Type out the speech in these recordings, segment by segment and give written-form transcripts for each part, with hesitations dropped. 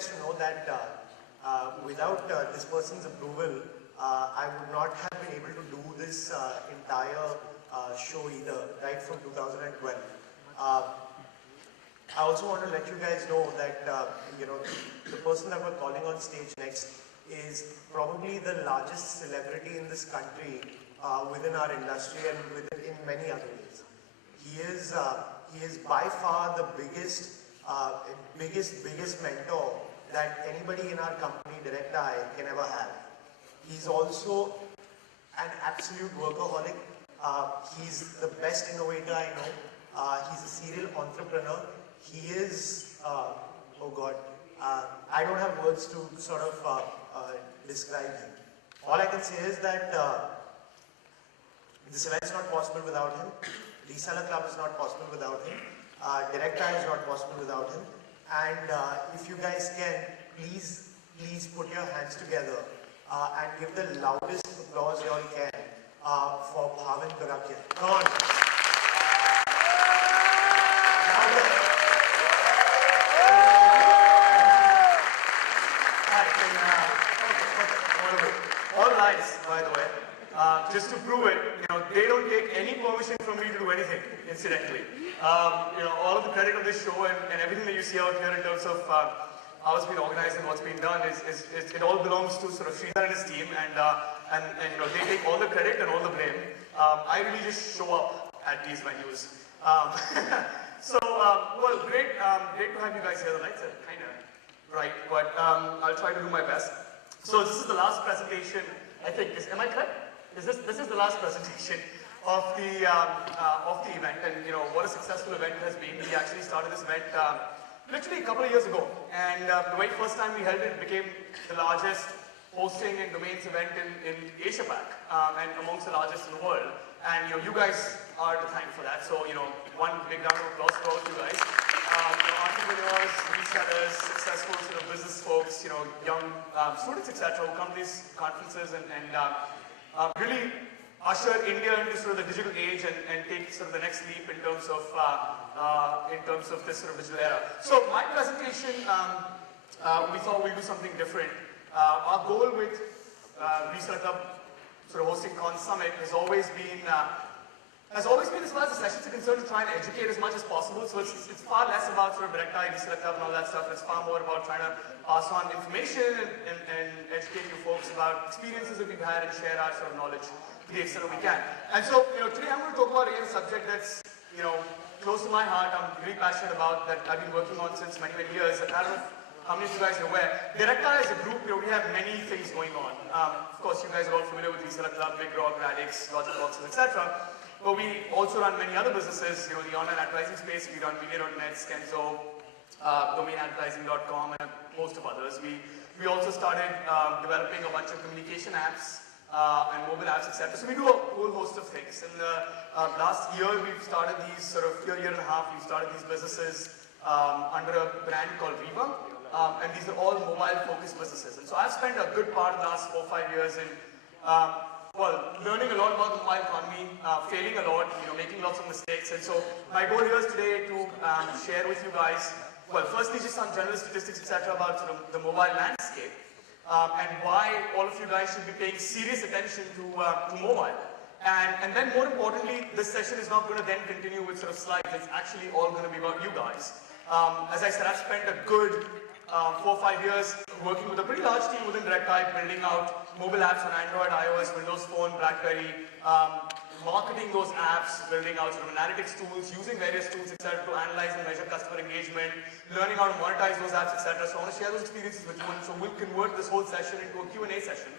guys to know that without this person's approval, I would not have been able to do this entire show either, right from 2012. I also want to let you guys know that the person that we're calling on stage next is probably the largest celebrity in this country within our industry and in many other ways. He is by far the biggest mentor that anybody in our company, Directi, can ever have. He's also an absolute workaholic. He's the best innovator I know. He's a serial entrepreneur. He is, oh God, I don't have words to sort of describe him. All I can say is that this event is not possible without him. Reseller Club is not possible without him. Directi is not possible without him. And if you guys can, please put your hands together and give the loudest applause you all can for Bhavin Turakhia. Come on. All lies, by the way. Just to prove it, they don't take any permission from me to do anything, incidentally. All of the credit of this show and everything that you see out here in terms of how it's been organized and what's been done it all belongs to sort of Sridhar and his team, and they take all the credit and all the blame. I really just show up at these venues. Well, great to have you guys here. The lights are kind of bright, but I'll try to do my best. So this is the last presentation, I think. Am I correct? This is the last presentation of the event, and what a successful event it has been. We actually started this event literally a couple of years ago, and the very first time we held it became the largest hosting and domains event in Asia Pac, and amongst the largest in the world. And you guys are to thank for that. So one big round of applause for all of you guys. Entrepreneurs, resellers, successful sort of business folks, young students, etc., who come to these conferences and really usher India into sort of the digital age and take sort of the next leap in terms of this sort of digital era. So my presentation, we thought we'd do something different. Our goal with Reseller Club sort of hosting Con Summit has always been as far as the sessions are concerned, to try and educate as much as possible. So it's far less about sort of Directi, Reseller Club and all that stuff. It's far more about trying to pass on information and educate you folks about experiences that we've had and share our sort of knowledge to the extent that we can. And so, today I'm going to talk about a subject that's, close to my heart. I'm really passionate about, that I've been working on since many, many years. I don't know how many of you guys are aware. Directi as a group, we have many things going on. Of course, you guys are all familiar with Reseller Club, Big Rock, Radix, Logic Boxes, etc. But we also run many other businesses, the online advertising space. We run Media.net, Skenzo, DomainAdvertising.com, and a host of others. We also started developing a bunch of communication apps and mobile apps, etc. So we do a whole host of things. In the last year, we've started these year and a half, we've started these businesses under a brand called Viva. And these are all mobile-focused businesses. And so I've spent a good part of the last 4 or 5 years in learning a lot about the mobile economy, failing a lot, making lots of mistakes. And so my goal here is today to share with you guys, firstly just some general statistics, etc. about sort of the mobile landscape and why all of you guys should be paying serious attention to mobile. And then more importantly, this session is not going to then continue with sort of slides. It's actually all going to be about you guys. As I said, I've spent a good 4 or 5 years working with a pretty large team within Directi, building out mobile apps on Android, iOS, Windows Phone, BlackBerry, marketing those apps, building out sort of analytics tools, using various tools, etc. to analyze and measure customer engagement, learning how to monetize those apps, etc. So I want to share those experiences with you, and so we'll convert this whole session into a Q&A session.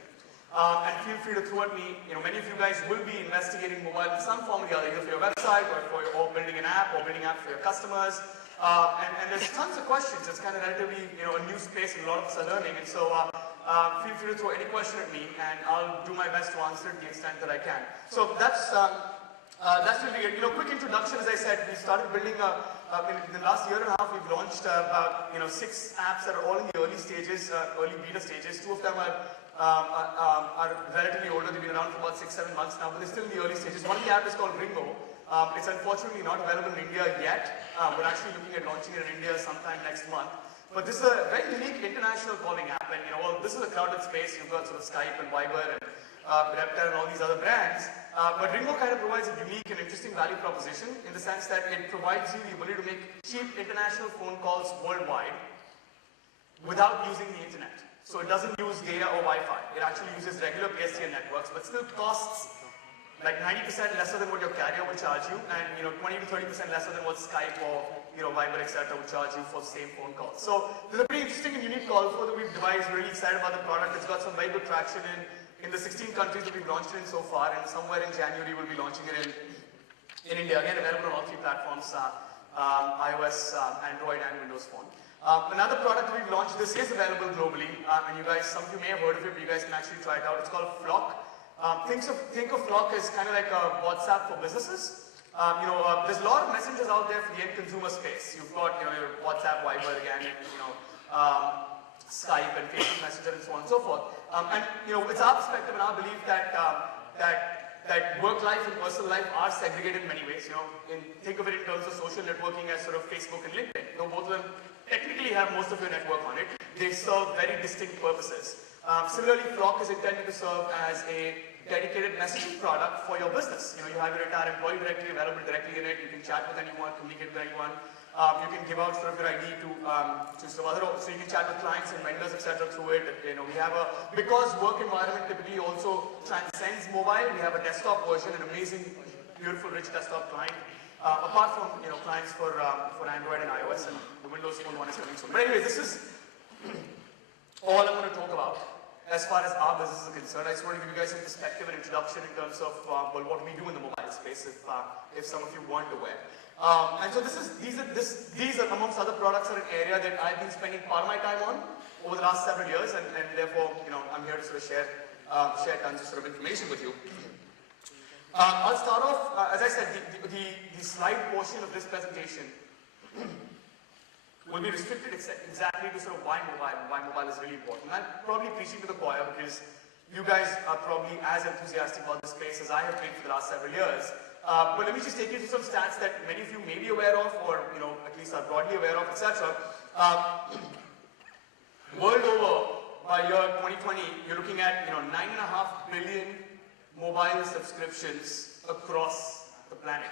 And feel free to throw at me, many of you guys will be investigating mobile in some form or the other, either for your website or building an app or building apps for your customers. And there's tons of questions. It's kind of relatively, a new space and a lot of us are learning. And so feel free to throw any question at me and I'll do my best to answer it to the extent that I can. So that's really it. Quick introduction, as I said, we started building in the last year and a half, we've launched about 6 apps that are all in the early stages, early beta stages. 2 of them are relatively older. They've been around for about 6-7 months now, but they're still in the early stages. One of the apps is called Ringo. It's unfortunately not available in India yet. We're actually looking at launching it in India sometime next month. But this is a very unique international calling app, and well, this is a crowded space. You've got sort of Skype and Viber and Reptar and all these other brands. But Ringo kind of provides a unique and interesting value proposition in the sense that it provides you the ability to make cheap international phone calls worldwide without using the internet. So it doesn't use data or Wi-Fi. It actually uses regular PSTN networks, but still costs like 90% lesser than what your carrier will charge you, and 20 to 30% lesser than what Skype or Viber, etc. will charge you for the same phone call. So this is a pretty interesting and unique call for that we've devised. Really excited about the product. It's got some very good traction in the 16 countries that we've launched it in so far, and somewhere in January we'll be launching it in India. Again, available on all 3 platforms: iOS, Android, and Windows Phone. Another product we've launched, this is available globally, and you guys, some of you may have heard of it, but you guys can actually try it out. It's called Flock. Think of Flock as kind of like a WhatsApp for businesses. There's a lot of messengers out there for the end consumer space. You've got your WhatsApp, Viber again, and Skype and Facebook Messenger and so on and so forth. And it's our perspective and our belief that work life and personal life are segregated in many ways. Think of it in terms of social networking as sort of Facebook and LinkedIn. Though both of them technically have most of your network on it, they serve very distinct purposes. Similarly, Flock is intended to serve as a dedicated messaging product for your business. You have your entire employee directory available directly in it. You can chat with anyone, communicate with anyone. You can give out sort of your ID to some other, so you can chat with clients and vendors, etc. through it. We have because work environment typically also transcends mobile, we have a desktop version, an amazing, beautiful, rich desktop client. Apart from clients for Android and iOS, and the Windows Phone one is coming soon. But anyway, this is all I'm going to talk about as far as our business is concerned. I just want to give you guys a perspective and introduction in terms of what we do in the mobile space, if some of you weren't aware. And so these are amongst other products are an area that I've been spending part of my time on over the last several years, and therefore I'm here to sort of share tons of sort of information with you. I'll start off, as I said, the slide portion of this presentation will be restricted exactly to sort of why mobile is really important. I'm probably preaching to the choir because you guys are probably as enthusiastic about this space as I have been for the last several years. But let me just take you through some stats that many of you may be aware of, or at least are broadly aware of, etc. World over, by year 2020, you're looking at 9.5 billion mobile subscriptions across the planet.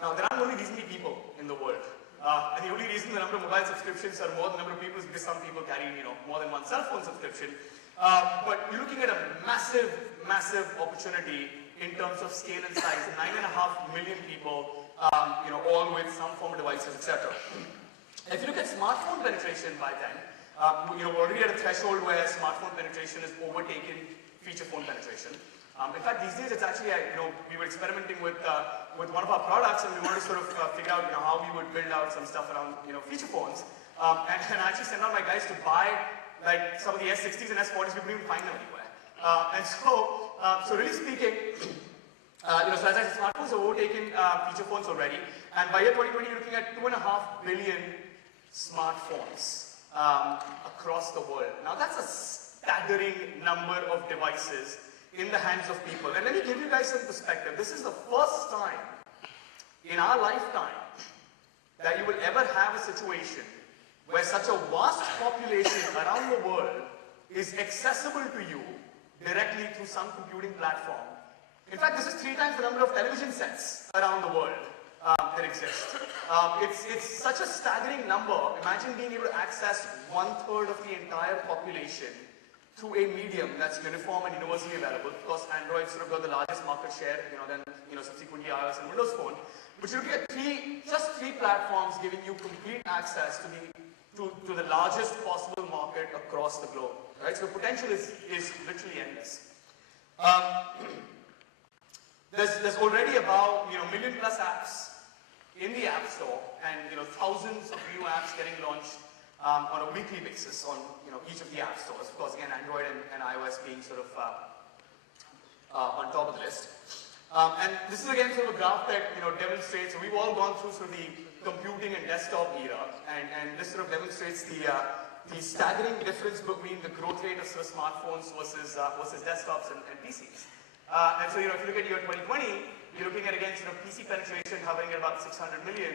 Now, there aren't only these many people in the world. And the only reason the number of mobile subscriptions are more than the number of people is because some people carry, more than one cell phone subscription. But you're looking at a massive, massive opportunity in terms of scale and size. 9.5 million people, all with some form of devices, etc. If you look at smartphone penetration by then, we're already at a threshold where smartphone penetration has overtaken feature phone penetration. In fact, these days it's actually, we were experimenting with one of our products, and we wanted to sort of figure out, how we would build out some stuff around, feature phones. And I actually sent out my guys to buy like some of the S60s and S40s. We couldn't even find them anywhere. And so really speaking, so as I said, smartphones have overtaken feature phones already. And by year 2020, you're looking at 2.5 billion smartphones across the world. Now that's a staggering number of devices in the hands of people. And let me give you guys some perspective. This is the first time in our lifetime that you will ever have a situation where such a vast population around the world is accessible to you directly through some computing platform. In fact, this is 3 times the number of television sets around the world that exist. It's such a staggering number. Imagine being able to access 1/3 of the entire population through a medium that's uniform and universally available. Of course, Android sort of got the largest market share, then subsequently iOS and Windows Phone. But you look at just three platforms giving you complete access to the largest possible market across the globe. Right? So the potential is literally endless. There's already about 1 million+ apps in the App Store, and thousands of new apps getting launched on a weekly basis on each of the app stores. Of course, again, Android and iOS being sort of on top of the list. And this is again sort of a graph that demonstrates. So we've all gone through sort of the computing and desktop era, and this sort of demonstrates the staggering difference between the growth rate of sort of smartphones versus desktops and PCs. And so if you look at year 2020, you're looking at again sort of PC penetration hovering at about 600 million.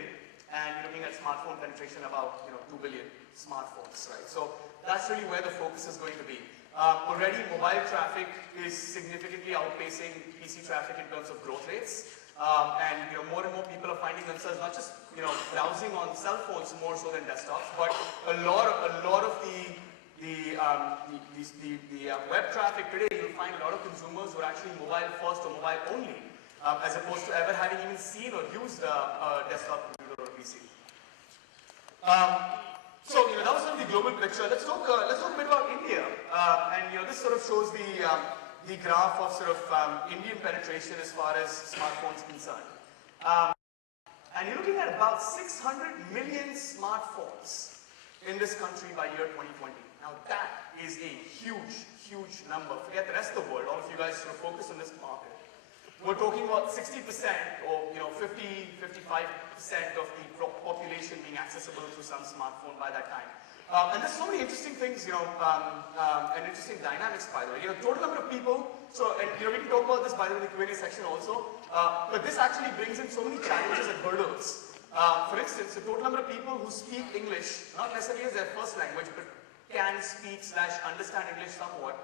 and you're looking at smartphone penetration about 2 billion smartphones, right? So that's really where the focus is going to be. Already mobile traffic is significantly outpacing PC traffic in terms of growth rates. And more and more people are finding themselves not just browsing on cell phones more so than desktops, but a lot of the web traffic today, you'll find a lot of consumers who are actually mobile first or mobile only, as opposed to ever having even seen or used a desktop computer or PC. So that was sort of the global picture. Let's talk a bit about India, and this sort of shows the graph of sort of Indian penetration as far as smartphones concerned. And you're looking at about 600 million smartphones in this country by year 2020. Now that is a huge, huge number. Forget the rest of the world. All of you guys sort of focus on this market. We're talking about 60% or 50, 55% of the population being accessible through some smartphone by that time. And there's so many interesting things, and interesting dynamics, by the way. Total number of people, so, and we can talk about this, by the way, in the Q&A section also, but this actually brings in so many challenges and hurdles. For instance, the total number of people who speak English, not necessarily as their first language, but can speak / understand English somewhat,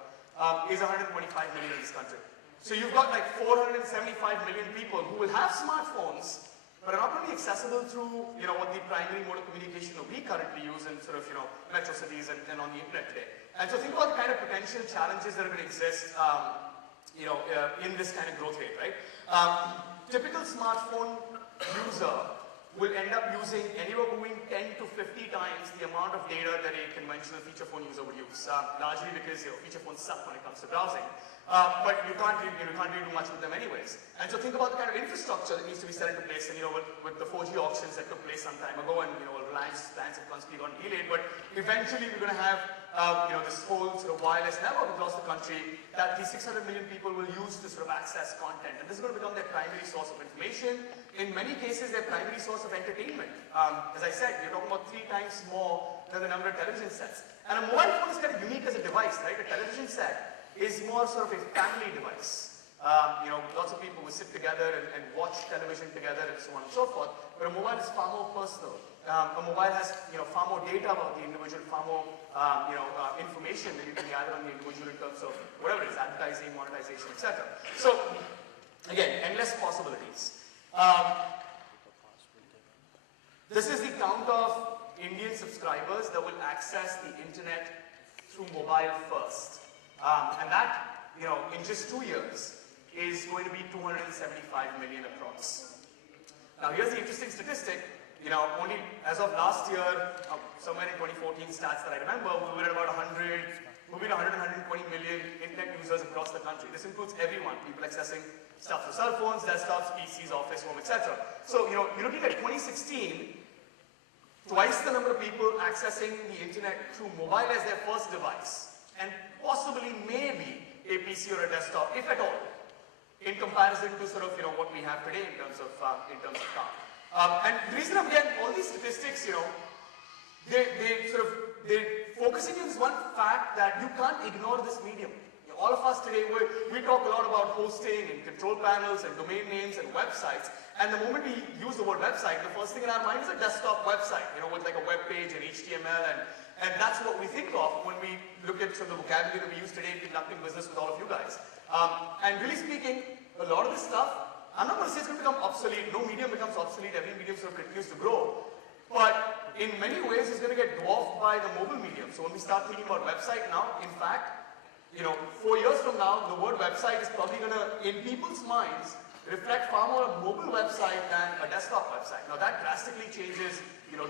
is 125 million in this country. So you've got like 475 million people who will have smartphones, but are not only accessible through, what the primary mode of communication that we currently use in sort of, metro cities and on the internet today. And so think about the kind of potential challenges that are going to exist, in this kind of growth rate, right? Typical smartphone user will end up using anywhere between 10 to 50 times the amount of data that a conventional feature phone user would use, largely because feature phones suck when it comes to browsing. But you can't really do much with them anyways. And so think about the kind of infrastructure that needs to be set into place. And with the 4G auctions that took place some time ago, and Reliance plans have constantly gotten delayed, but eventually we're going to have this whole sort of wireless network across the country that these 600 million people will use to sort of access content. And this is going to become their primary source of information. In many cases, their primary source of entertainment. As I said, you're talking about 3 times more than the number of television sets. And a mobile phone is kind of unique as a device, right? A television set is more sort of a family device. Lots of people will sit together and watch television together and so on and so forth. But a mobile is far more personal. A mobile has far more data about the individual, far more information that you can gather on the individual in terms of whatever it is, advertising, monetization, etc. So again, endless possibilities. This is the count of Indian subscribers that will access the internet through mobile first. And that, in just 2 years, is going to be 275 million approx. Now here's the interesting statistic. Only as of last year, somewhere in 2014 stats that I remember, we were at about 120 million internet users across the country. This includes everyone, people accessing stuff through cell phones, desktops, PCs, office, home, etc. So, you're looking at 2016, twice the number of people accessing the internet through mobile as their first device, and possibly maybe a PC or a desktop, if at all, in comparison to sort of, what we have today in terms of count. And the reason I'm getting all these statistics, they're focusing on this one fact that you can't ignore this medium. All of us today, we talk a lot about hosting and control panels and domain names and websites. And the moment we use the word website, the first thing in our mind is a desktop website, with like a web page and HTML. And that's what we think of when we look at sort of the vocabulary that we use today in conducting business with all of you guys. And really speaking, a lot of this stuff, I'm not going to say it's going to become obsolete. No medium becomes obsolete. Every medium sort of continues to grow. But in many ways, it's going to get dwarfed by the mobile medium. So when we start thinking about website now, in fact, 4 years from now, the word website is probably going to, in people's minds, reflect far more a mobile website than a desktop website. Now that drastically changes,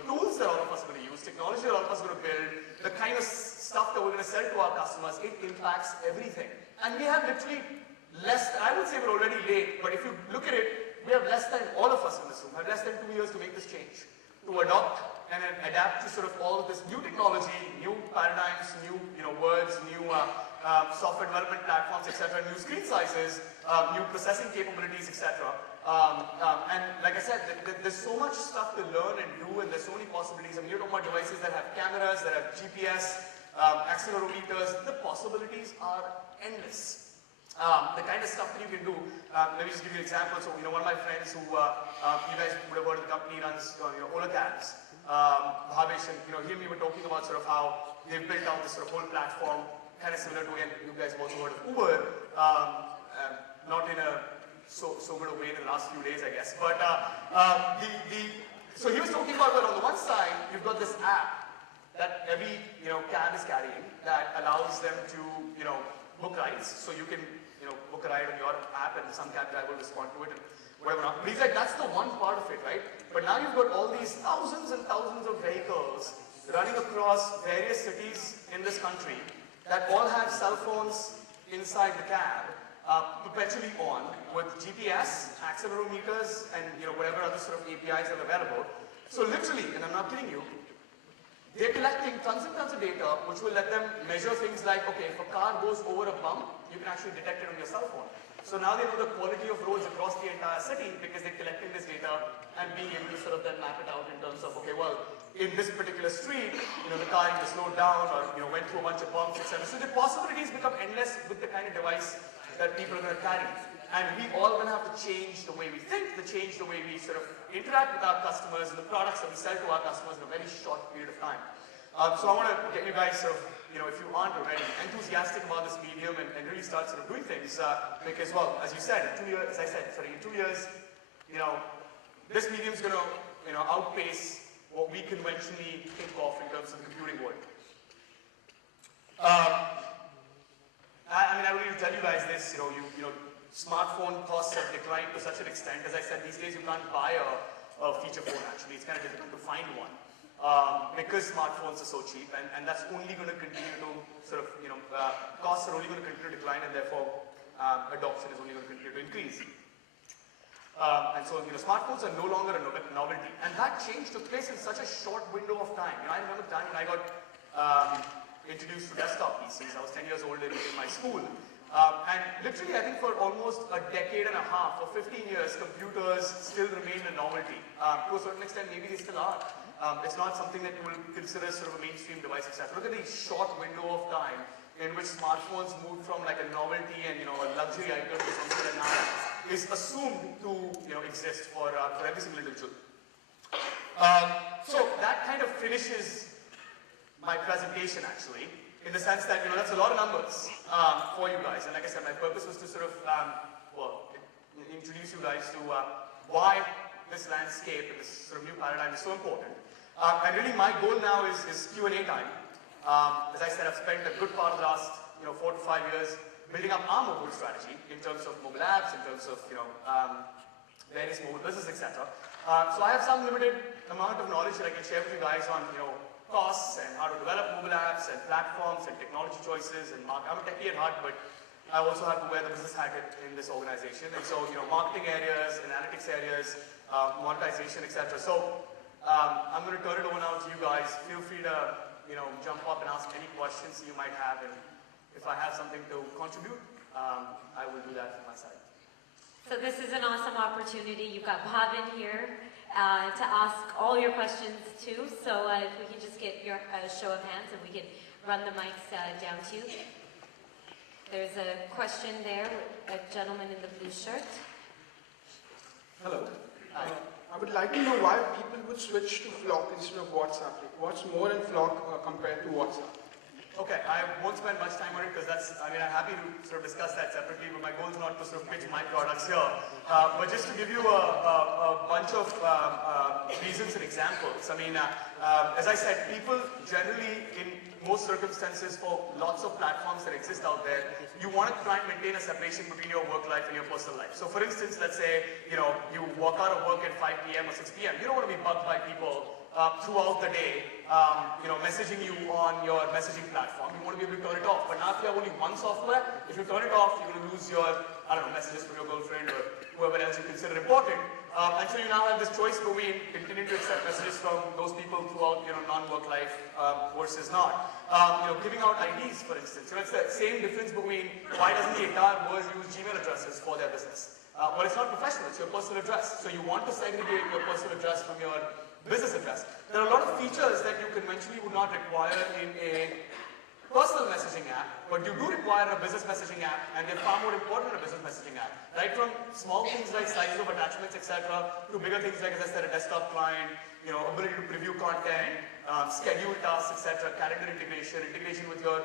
tools that all of us are going to use, technology that all of us are going to build, the kind of stuff that we're going to sell to our customers. It impacts everything. And we have literally less, I would say we're already late, but if you look at it, we have less than, all of us in this room, have less than 2 years to make this change, to adopt and adapt to sort of all of this new technology, new paradigms, new words, new software development platforms, etc., new screen sizes, new processing capabilities, etc. And like I said, there's so much stuff to learn and do, and there's so many possibilities. I mean, you're talking about devices that have cameras, that have GPS, accelerometers. The possibilities are endless. the kind of stuff that you can do. Let me just give you an example. So, one of my friends who you guys would have heard of the company runs, Ola Cabs. Bhavish, and he'll be talking about sort of how they've built out this sort of whole platform, kind of similar to, again, you guys have also heard of Uber, not in a so good a way in the last few days, I guess. But so he was talking about, well, on the one side, you've got this app that every cab is carrying that allows them to book rides. So you can book a ride on your app, and some cab driver will respond to it and whatever not. But he's like, that's the one part of it, right? But now you've got all these thousands and thousands of vehicles running across various cities in this country that all have cell phones inside the cab, perpetually on, with GPS, accelerometers, and whatever other sort of APIs are available. So literally, and I'm not kidding you, they're collecting tons and tons of data, which will let them measure things like, okay, if a car goes over a bump, you can actually detect it on your cell phone. So now they know the quality of roads across the entire city because they're collecting this data and being able to sort of then map it out in terms of, okay, well, in this particular street, the car either slowed down or went through a bunch of bumps, etc. So the possibilities become endless with the kind of device that people are going to carry. And we all going to have to change the way we think, change the way we sort of interact with our customers and the products that we sell to our customers in a very short period of time. So I want to get you guys sort of, if you aren't already enthusiastic about this medium and really start sort of doing things, because, well, as you said, in 2 years, in 2 years, this medium is going to, outpace what we conventionally think of in terms of the computing world. I mean, I really need to tell you guys this, smartphone costs have declined to such an extent. As I said, these days you can't buy a feature phone, actually. It's kind of difficult to find one because smartphones are so cheap, and that's only going to continue to sort of, costs are only going to continue to decline, and therefore adoption is only going to continue to increase. And so, smartphones are no longer a novelty. And that change took place in such a short window of time. I remember the time when I got introduced to desktop PCs. I was 10 years old in my school. And literally, I think for almost a decade and a half, for 15 years, computers still remain a novelty. To a certain extent, maybe they still are. It's not something that you will consider sort of a mainstream device, etc. Look at the short window of time in which smartphones moved from like a novelty and a luxury item to something that now is assumed to exist for every single individual. So that kind of finishes my presentation, actually, in the sense that that's a lot of numbers for you guys. And like I said, my purpose was to sort of introduce you guys to why this landscape and this sort of new paradigm is so important. And really, my goal now is Q&A time. As I said, I've spent a good part of the last 4 to 5 years building up our mobile strategy in terms of mobile apps, in terms of various mobile business, etc. So I have some limited amount of knowledge that I can share with you guys on costs and how to develop mobile apps and platforms and technology choices and I'm a techie at heart, but I also have to wear the business hat in this organization. And so marketing areas, analytics areas, monetization, etc. So I'm going to turn it over now to you guys. Feel free to jump up and ask any questions you might have, and if I have something to contribute, I will do that from my side. So this is an awesome opportunity. You've got Bhavin here to ask all your questions too. So if we can just get your show of hands and we can run the mics down to you. There's a question there, a gentleman in the blue shirt. Hello. Hi. I would like to know why people would switch to Flock instead of WhatsApp. Like, what's more in Flock compared to WhatsApp? Okay, I won't spend much time on it because I'm happy to sort of discuss that separately, but my goal is not to sort of pitch my products here. But just to give you a bunch of reasons and examples. I mean, as I said, people generally, in most circumstances, for lots of platforms that exist out there, you want to try and maintain a separation between your work life and your personal life. So for instance, let's say, you walk out of work at 5 p.m. or 6 p.m. You don't want to be bugged by people throughout the day, messaging you on your messaging platform. You want to be able to turn it off. But now if you have only one software, if you turn it off, you're going to lose your, messages from your girlfriend or whoever else you consider important. And so you now have this choice between continuing to accept messages from those people throughout non-work life versus not. Giving out IDs, for instance. It's the same difference between why doesn't the entire world use Gmail addresses for their business? Well, it's not professional, it's your personal address. So you want to segregate your personal address from your business address. There are a lot of features that you conventionally would not require in a personal messaging app, but you do require a business messaging app, and they're far more important than a business messaging app. Right from small things like sizes of attachments, etc., to bigger things like, as I said, a desktop client, ability to preview content, schedule tasks, etc., calendar integration with your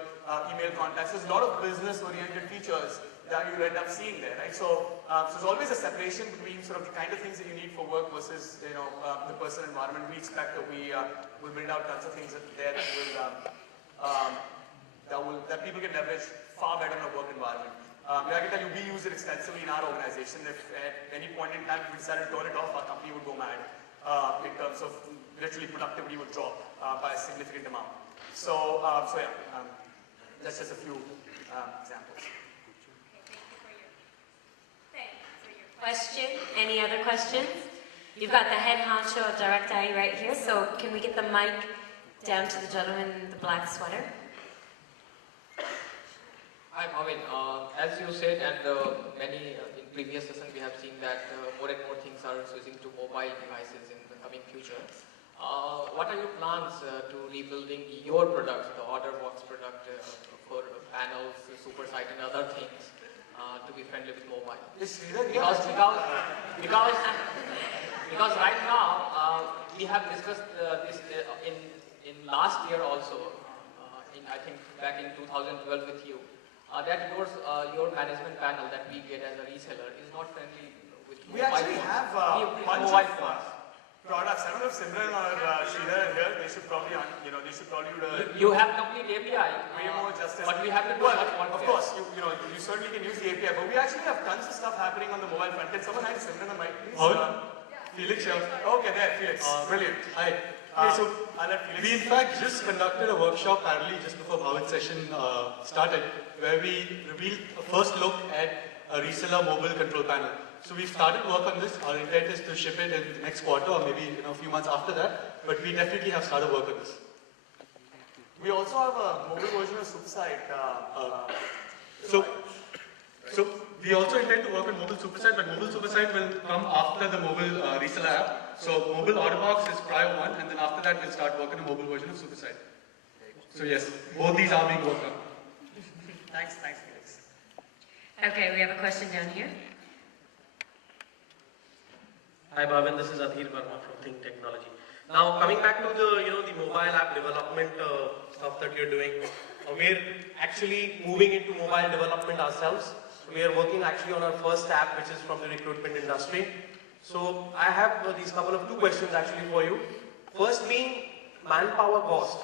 email contacts. There's a lot of business-oriented features that you'll end up seeing there, right? So, there's always a separation between sort of the kind of things that you need for work versus, the personal environment. We expect that we will build out tons of things there that people can leverage far better in a work environment. I can tell you, we use it extensively in our organization. If at any point in time we decided to turn it off, our company would go mad in terms of literally productivity would drop by a significant amount. So yeah, that's just a few examples. Question? Any other questions? You've got the head honcho of Directi right here, so can we get the mic down to the gentleman in the black sweater? Hi, Bhavin. As you said, and many in previous sessions we have seen that more and more things are switching to mobile devices in the coming future. What are your plans to rebuilding your products, the order box product for panels, super site, and other things to be friendly with mobile? Because right now we have discussed this in last year also. I think back in 2012 with you. That your management panel that we get as a reseller is not friendly with we actually have a bunch of products. I don't know if Simran or Sridhar are here. They should probably, they should probably do the... You have complete API. Way more justice. But we have to do much more. Of course, you certainly can use the API, but we actually have tons of stuff happening on the mobile front. Can someone hand Simran the mic, please? Felix here. Okay, there, Felix. Brilliant. Hi. So, we in fact just conducted a workshop parallelly just before Bhavin's session started, where we revealed a first look at a reseller mobile control panel. So we've started work on this. Our intent is to ship it in the next quarter or maybe a few months after that, but we definitely have started work on this. We also have a mobile version of Supersite. So we also intend to work on mobile Supersite, but mobile Supersite will come after the mobile reseller app. So mobile order box is prior one, and then after that we'll start working on a mobile version of Supersite. So yes, both these are being worked on. Thanks, Felix. Okay, we have a question down here. Hi Bhavin, this is Adhir Verma from Think Technology. Now coming back to the the mobile app development stuff that you're doing, we're actually moving into mobile development ourselves. We are working actually on our first app, which is from the recruitment industry. So I have these couple of two questions actually for you. First being manpower cost.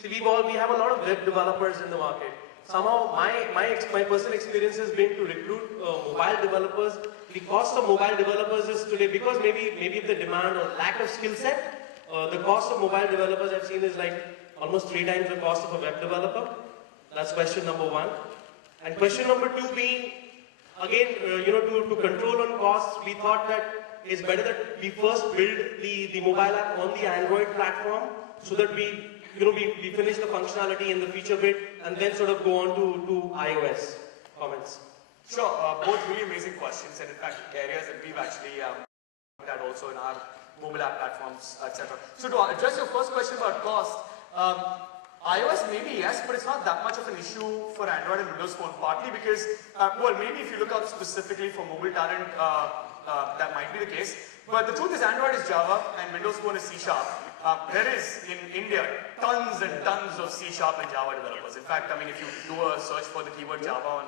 See, we have a lot of web developers in the market. Somehow my personal experience has been to recruit mobile developers. The cost of mobile developers is today, because maybe the demand or lack of skill set, the cost of mobile developers I've seen is like almost 3 times the cost of a web developer. That's question number one. And question number two being, again, to control on costs, we thought that it's better that we first build the mobile app on the Android platform so that we finish the functionality and the feature bit and then sort of go on to iOS. Comments? Sure, both really amazing questions, and in fact areas that we've actually looked at also in our mobile app platforms, etc. So to address your first question about cost, iOS maybe yes, but it's not that much of an issue for Android and Windows Phone, partly because, well, maybe if you look out specifically for mobile talent, that might be the case. But the truth is Android is Java and Windows Phone is C#. There is, in India, tons and tons of C# and Java developers. In fact, I mean, if you do a search for the keyword Java on,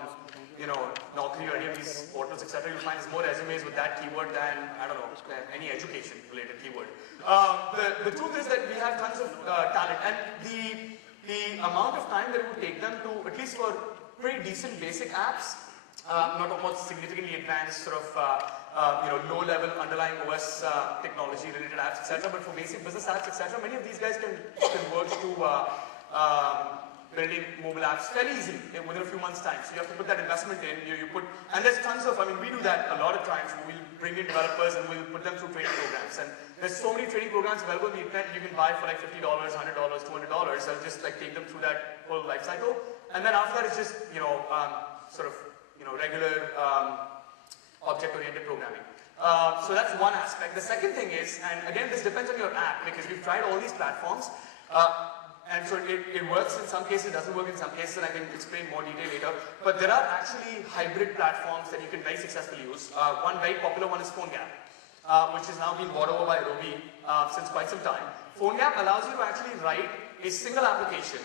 Naukri or any of these portals, etc., you'll find there's more resumes with that keyword than, I don't know, any education-related keyword. The truth is that we have tons of talent, and the amount of time that it would take them to, at least for pretty decent basic apps, not about significantly advanced sort of low-level underlying OS technology-related apps, etc. But for basic business apps, etc., many of these guys can converge to building mobile apps fairly easily within a few months' time. So you have to put that investment in. And there's tons of. I mean, we do that a lot of times. We'll bring in developers and we'll put them through training programs. And there's so many training programs available on the internet. You can buy for like $50, $100, $200. I'll just like take them through that whole life cycle. And then after that, it's just regular object-oriented programming. So that's one aspect. The second thing is, and again, this depends on your app, because we've tried all these platforms. And so it works in some cases, doesn't work in some cases, and I can explain more detail later. But there are actually hybrid platforms that you can very successfully use. One very popular one is PhoneGap, which is now being bought over by Adobe since quite some time. PhoneGap allows you to actually write a single application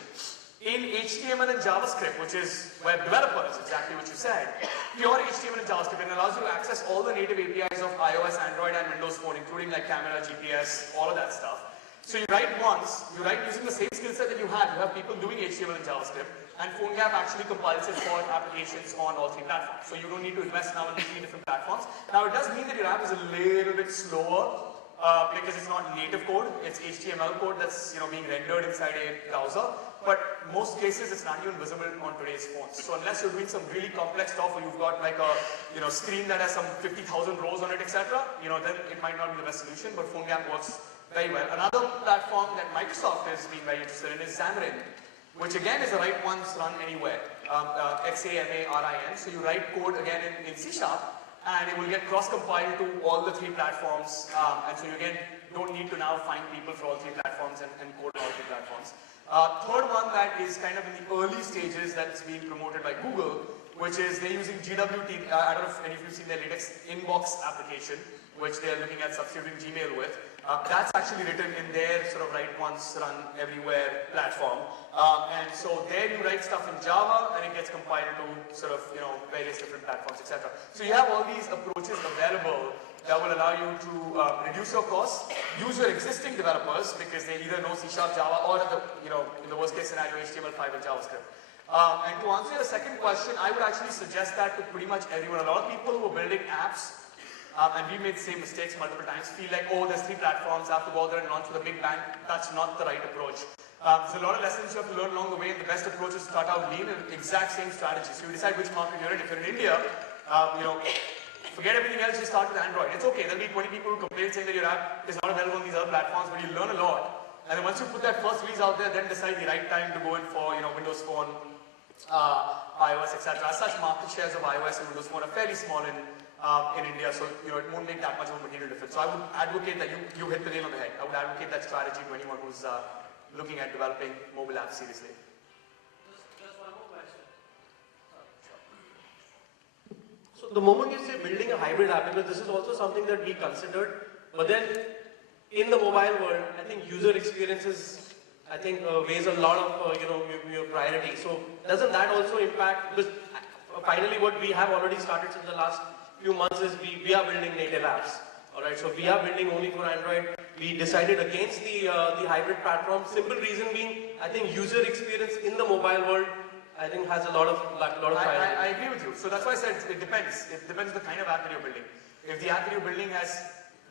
in HTML and JavaScript, which is web developers, exactly what you said, pure HTML and JavaScript, and allows you to access all the native APIs of iOS, Android, and Windows Phone, including like camera, GPS, all of that stuff. So you write once, you write using the same skill set that you have people doing HTML and JavaScript, and PhoneGap actually compiles it for applications on all three platforms. So you don't need to invest now in 3 different platforms. Now it does mean that your app is a little bit slower, because it's not native code, it's HTML code that's being rendered inside a browser. But most cases it's not even visible on today's phones. So unless you're doing some really complex stuff, or you've got like a screen that has some 50,000 rows on it, etc., then it might not be the best solution. But PhoneGap works very well. Another platform that Microsoft is being very interested in is Xamarin, which again is a write once, run anywhere. Xamarin. So you write code again in C#, and it will get cross-compiled to all the 3 platforms. And so you again don't need to now find people for all 3 platforms and code on all 3 platforms. Third one that is kind of in the early stages that's being promoted by Google, which is they're using GWT. I don't know if any of you have seen their latest inbox application, which they're looking at substituting Gmail with. That's actually written in their sort of write once, run everywhere platform. And so there you write stuff in Java, and it gets compiled to sort of various different platforms, etc. So you have all these approaches available that will allow you to reduce your costs, use your existing developers because they either know C#, Java, or in the worst case scenario, HTML5 and JavaScript. And to answer your second question, I would actually suggest that to pretty much everyone. A lot of people who are building apps, and we made the same mistakes multiple times, feel like, oh, there's 3 platforms, I have to go there and launch with a big bang. That's not the right approach. There's a lot of lessons you have to learn along the way, and the best approach is to start out lean and exact same strategy. So you decide which market you're in. If you're in India, forget everything else, just start with Android. It's okay, there'll be 20 people who complain saying that your app is not available on these other platforms, but you learn a lot. And then once you put that first release out there, then decide the right time to go in for Windows Phone, iOS, etc. As such, market shares of iOS and Windows Phone are fairly small in India, so it won't make that much of a material difference. So I would advocate that you hit the nail on the head. I would advocate that strategy to anyone who's looking at developing mobile apps seriously. Just one more question. So the moment you say building a hybrid app, because this is also something that we considered, but then in the mobile world, I think user experiences, weighs a lot of your priority. So doesn't that also impact? Because finally, what we have already started since the last few months is we are building native apps. All right, so we are building only for Android. We decided against the hybrid platform. Simple reason being, I think user experience in the mobile world, has a lot of priority. I agree with you. So that's why I said it depends. It depends on the kind of app that you're building. If the app that you're building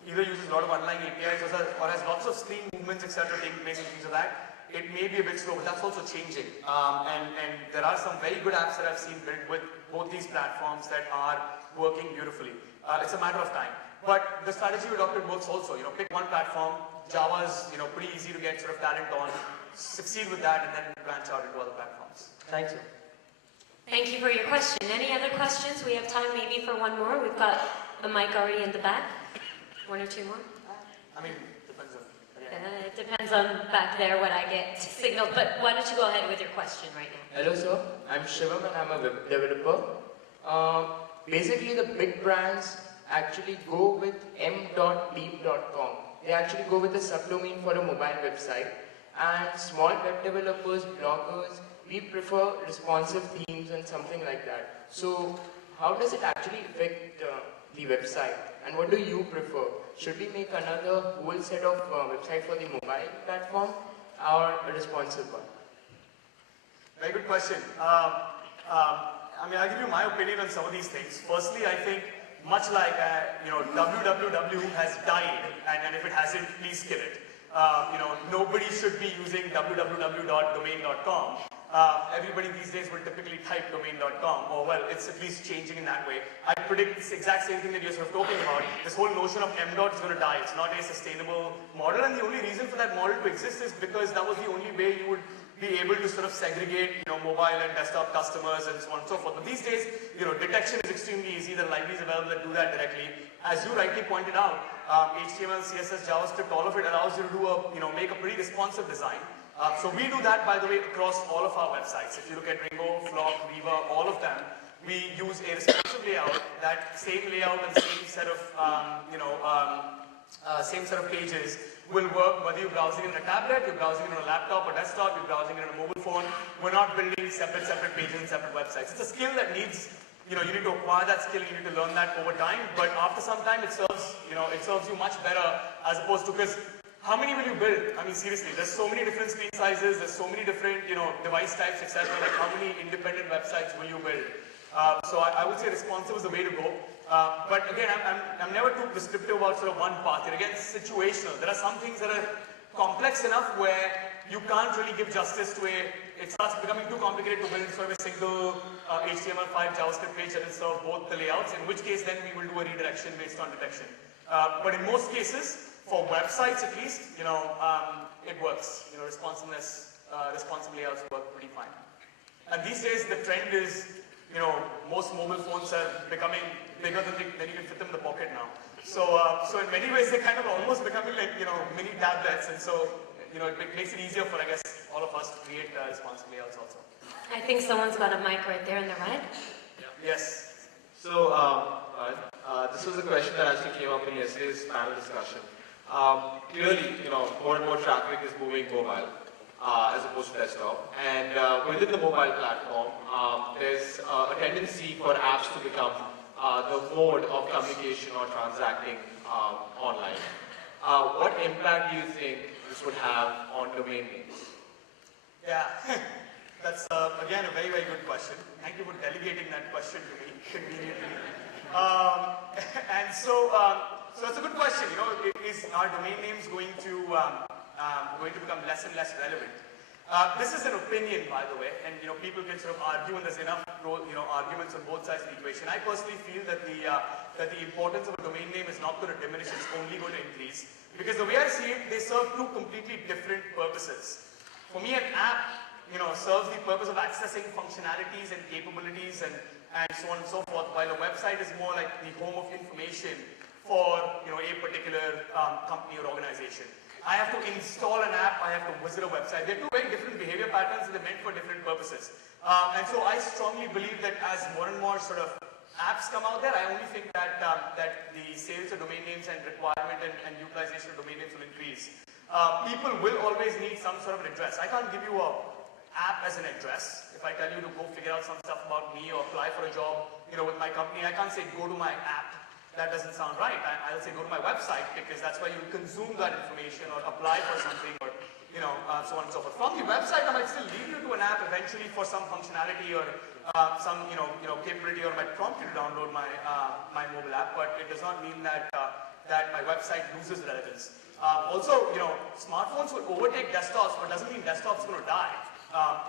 either uses a lot of underlying APIs or has lots of screen movements, etc., taking place and things like that, it may be a bit slow, but that's also changing. And there are some very good apps that I've seen built with both these platforms that are working beautifully. It's a matter of time. But the strategy we adopted works also. Pick one platform. Java is pretty easy to get sort of talent on. Succeed with that, and then branch out into other platforms. Thanks. Thank you for your question. Any other questions? We have time maybe for one more. We've got the mic already in the back. 1 or 2 more? Depends on. It depends on back there what I get signaled, but why don't you go ahead with your question right now? Hello sir, I'm Shivam and I'm a web developer. Basically the big brands actually go with m.deep.com. They actually go with a subdomain for a mobile website, and small web developers, bloggers, we prefer responsive themes and something like that. So how does it actually affect the website, and what do you prefer? Should we make another whole set of website for the mobile platform or a responsive one? Very good question. I'll give you my opinion on some of these things. Firstly, I think much like www has died, and if it hasn't, please kill it. Nobody should be using www.domain.com. Everybody these days will typically type domain.com, or well, it's at least changing in that way. I predict this exact same thing that you're sort of talking about. This whole notion of m dot is going to die. It's not a sustainable model, and the only reason for that model to exist is because that was the only way you would be able to sort of segregate, mobile and desktop customers and so on and so forth. But these days, detection is extremely easy. There are libraries available that do that directly. As you rightly pointed out, HTML, CSS, JavaScript, all of it allows you to do make a pretty responsive design. So we do that, by the way, across all of our websites. If you look at Ringo, Flock, Viva, all of them, we use a responsive layout. That same layout and same set of, same set of pages will work whether you're browsing in a tablet, you're browsing on a laptop or desktop, you're browsing in a mobile phone. We're not building separate pages and separate websites. It's a skill that needs, you need to acquire that skill, you need to learn that over time, but after some time it serves you much better as opposed to, because how many will you build? I mean, seriously, there's so many different screen sizes, there's so many different, device types, etc. Like, how many independent websites will you build? So I would say responsive is the way to go. But again, I'm never too prescriptive about sort of one path. And again, situational. There are some things that are complex enough where you can't really give justice to it starts becoming too complicated to build sort of a single HTML5 JavaScript page that will serve both the layouts, in which case then we will do a redirection based on detection. But in most cases, for websites at least, it works. Responsive layouts work pretty fine. And these days the trend is, most mobile phones are becoming bigger than you can fit them in the pocket now. So in many ways they're kind of almost becoming like, mini tablets, and so, it makes it easier for, I guess, all of us to create responsive layouts also. I think someone's got a mic right there in the red. Yeah. Yes. So, this was a question that actually came up in yesterday's panel discussion. Clearly, more and more traffic is moving mobile as opposed to desktop, and within the mobile platform, there's a tendency for apps to become the mode of communication or transacting online. What impact do you think this would have on domain names? Yeah, that's again a very, very good question. Thank you for delegating that question to me conveniently. And so that's a good question. Is our domain names going to become less and less relevant? This is an opinion, by the way, and people can sort of argue, and there's enough arguments on both sides of the equation. I personally feel that the importance of a domain name is not going to diminish; it's only going to increase. Because the way I see it, they serve two completely different purposes. For me, an app, serves the purpose of accessing functionalities and capabilities and so on and so forth, while a website is more like the home of information for a particular company or organization. I have to install an app, I have to visit a website. They're two very different behavior patterns and they're meant for different purposes. And so I strongly believe that as more and more sort of apps come out there, I only think that the sales of domain names and requirement and utilization of domain names will increase. People will always need some sort of an address. I can't give you an app as an address. If I tell you to go figure out some stuff about me or apply for a job, with my company, I can't say go to my app. That doesn't sound right. I'll say go to my website, because that's where you consume that information or apply for something, or so on and so forth. From the website, I might still lead you to an app eventually for some functionality or some capability, or might prompt you to download my mobile app. But it does not mean that that my website loses relevance. Also, smartphones will overtake desktops, but doesn't mean desktops are going to die.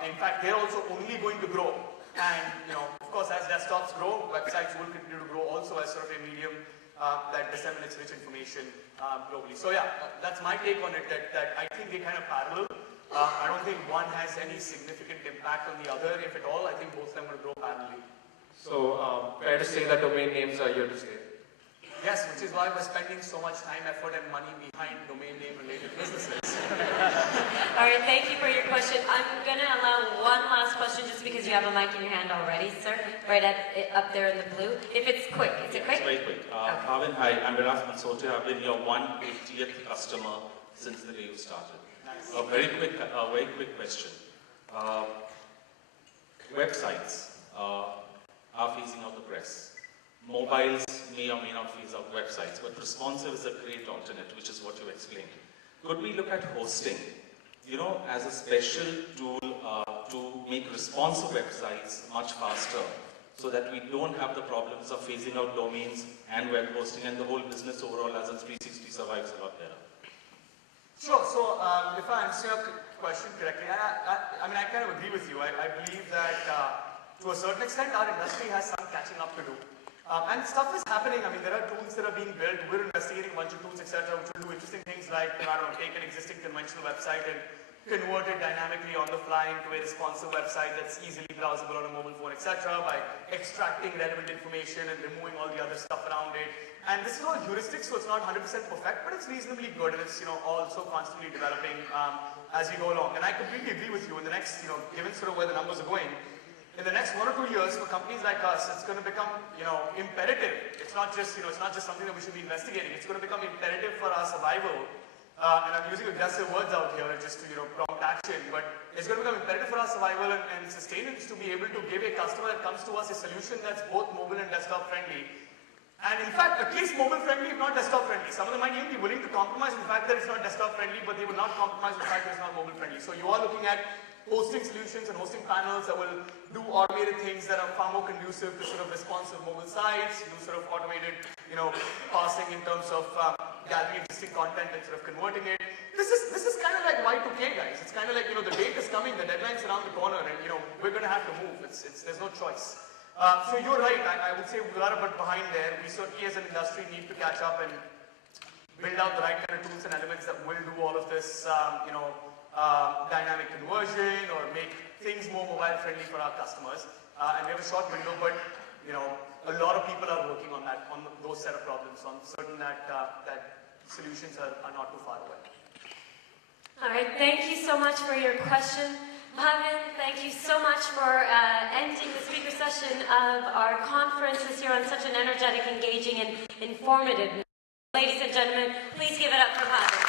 In fact, they're also only going to grow. And, of course, as desktops grow, websites will continue to grow also as sort of a medium that disseminates rich information globally. So yeah, that's my take on it, that I think they kind of parallel. I don't think one has any significant impact on the other, if at all. I think both of them will grow parallelly. So, fair to say that domain names are here to stay? Yes, which is why we're spending so much time, effort, and money behind domain name-related businesses. All right, thank you for your question. I'm going to allow one last question just because you have a mic in your hand already, sir, right up there in the blue. If it's quick, is it quick? It's very quick. Bhavin, hi, I'm Viras Mansotia. I've been your 180th customer since the day you started. Nice. A very quick question. Websites are phasing out the press. Mobiles may or may not phase out websites, but responsive is a great alternate, which is what you explained. Could we look at hosting, as a special tool to make responsive websites much faster, so that we don't have the problems of phasing out domains and web hosting, and the whole business overall as a 360 survives a lot better? Sure. So, if I answer your question correctly, I mean, I kind of agree with you. I believe that to a certain extent, our industry has some catching up to do. And stuff is happening. I mean, there are tools that are being built. We're investigating a bunch of tools, etc., which will do interesting things like, take an existing conventional website and convert it dynamically on the fly into a responsive website that's easily browsable on a mobile phone, etc., by extracting relevant information and removing all the other stuff around it. And this is all heuristic, so it's not 100% perfect, but it's reasonably good, and it's also constantly developing as we go along. And I completely agree with you. In the next, given sort of where the numbers are going, in the next 1 or 2 years, for companies like us, it's going to become imperative. It's not just something that we should be investigating. It's going to become imperative for our survival. And I'm using aggressive words out here just to prompt action, but it's going to become imperative for our survival and sustenance to be able to give a customer that comes to us a solution that's both mobile and desktop friendly. And in fact, at least mobile friendly, if not desktop friendly. Some of them might even be willing to compromise on the fact that it's not desktop friendly, but they will not compromise on the fact that it's not mobile friendly. So you are looking at hosting solutions and hosting panels that will do automated things that are far more conducive to sort of responsive mobile sites, do sort of automated, parsing in terms of gathering existing content and sort of converting it. This is kind of like Y2K, guys. It's kind of like, the date is coming, the deadline's around the corner, and, we're going to have to move. There's no choice. So you're right, I would say we are a bit behind there. We certainly as an industry need to catch up and build out the right kind of tools and elements that will do all of this, dynamic conversion or make things more mobile friendly for our customers. And we have a short window, but a lot of people are working on that, on those set of problems, on certain that solutions are not too far away. All right, thank you so much for your question. Bhavin, thank you so much for ending the speaker session of our conference this year on such an energetic, engaging, and informative note. Ladies and gentlemen, please give it up for Bhavin.